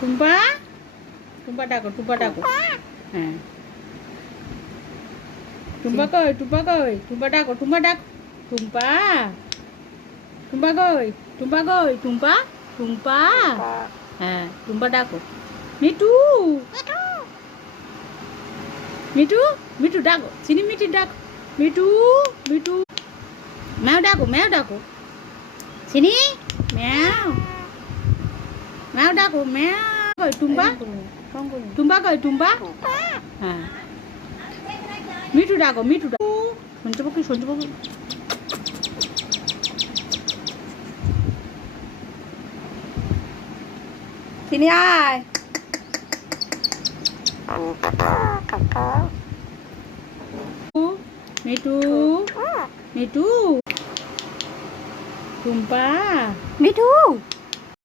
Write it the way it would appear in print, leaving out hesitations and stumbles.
টুম্পা টুম্পা ডাকো, টুম্পা ডাকো। হ্যাঁ, টুম্পা কই, টুম্পা কই, টুম্পা ডাকো, টুম্পা ডাক, টুম্পা, টুম্পা কই, টুম্পা কই, টুম্পা, টুম্পা। হ্যাঁ, টুম্পা ডাকো। মিঠু, মিঠু, মিঠু ডাকো, চিনি মিঠু ডাকো, মিঠু, মিঠু। ম্যাও ডাকো, ম্যাও ডাকো, চিনি, ম্যাও, ম্যাও ডাকো, ম্যাও। কই টুম্পা, টুম্পা কই, টুম্পা। হ্যাঁ, মিঠু ডাকো, মিঠু ডাকো। শুনতে পাবো, শুনতে পাবো। চিনি আয়। মিঠু, মিঠু, টুম্পা, মিঠু।